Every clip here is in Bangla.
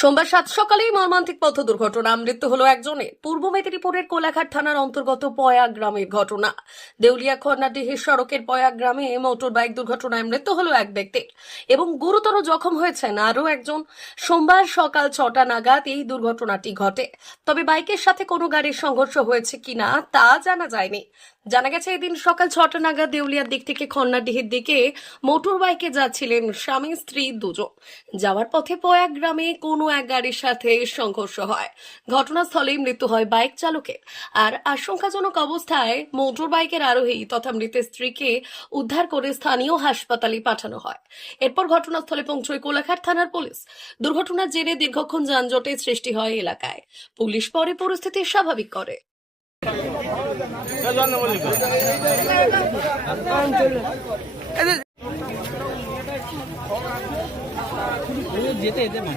সোমবার সাত সকালেই মর্মান্তিক পথ দুর্ঘটনা। মৃত্যু হলো একজনের পূর্ব মেদিনীপুরের কোলাঘাট থানার অন্তর্গত পয়া গ্রামের ঘটনা। দেউলিয়া খন্নাডিহির সড়কের পয়া গ্রামে মোটর বাইক দুর্ঘটনায় মৃত্যু হলো এক ব্যক্তির এবং গুরুতর জখম হয়েছেন আরও একজন। সোমবার সকাল ছটা নাগাদ এই দুর্ঘটনাটি ঘটে। তবে বাইকের সাথে কোনো গাড়ির সংঘর্ষ হয়েছে কিনা তা জানা যায়নি। জানা গেছে, এদিন সকাল ছটা নাগাদ দেউলিয়ার দিক থেকে খন্নাডিহির দিকে মোটর বাইকে যাচ্ছিলেন স্বামী স্ত্রী দুজন। যাওয়ার পথে পয়া গ্রামে কোনো এক গাড়ির সাথে সংঘর্ষ হয়। ঘটনাস্থলেই মৃত্যু হয় বাইক চালকের। আর আশঙ্কাজনক অবস্থায় মোটর বাইকের আরোহী তথা মৃতের স্ত্রীকে উদ্ধার করে স্থানীয় হাসপাতালে পাঠানো হয়। এরপর ঘটনাস্থলে পৌঁছয় কোলাঘাট থানার পুলিশ। দুর্ঘটনার জেরে দীর্ঘক্ষণ যানজটের সৃষ্টি হয় এলাকায়। পুলিশ পরে পরিস্থিতি স্বাভাবিক করে। যেতে যেতে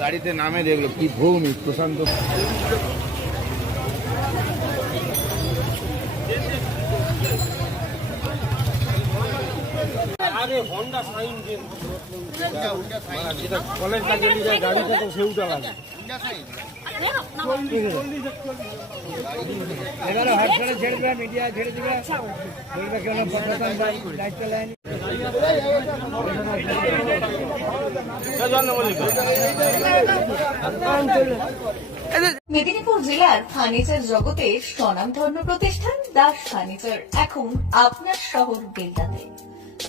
গাড়িতে নামে দেখল কি ভৌমি প্রশান্ত। আরে হন্ডা সাইন কলের কাজে নিয়ে যায় লাগে এবারে ছেড়ে দেবে মিডিয়া ছেড়ে বলবে কেন নেয়নি মেদিনীপুর জেলার ফার্নিচার জগতের স্বনামধন্য প্রতিষ্ঠান, দাস ফার্নিচার। এখন আপনার শহর বেলদাতে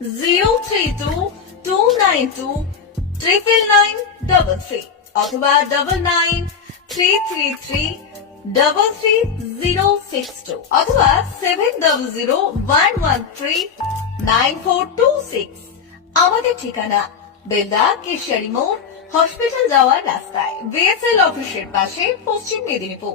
zero three two two nine two triple nine three অথবা double nine three three three three zero six two অথবা seven zero one one three nine four two six আমাদের ঠিকানা বেলদা কেশিয়ারি মোড় হসপিটাল যাওয়ার রাস্তায়। বিএসএল অফিসের পাশে পশ্চিম মেদিনীপুর।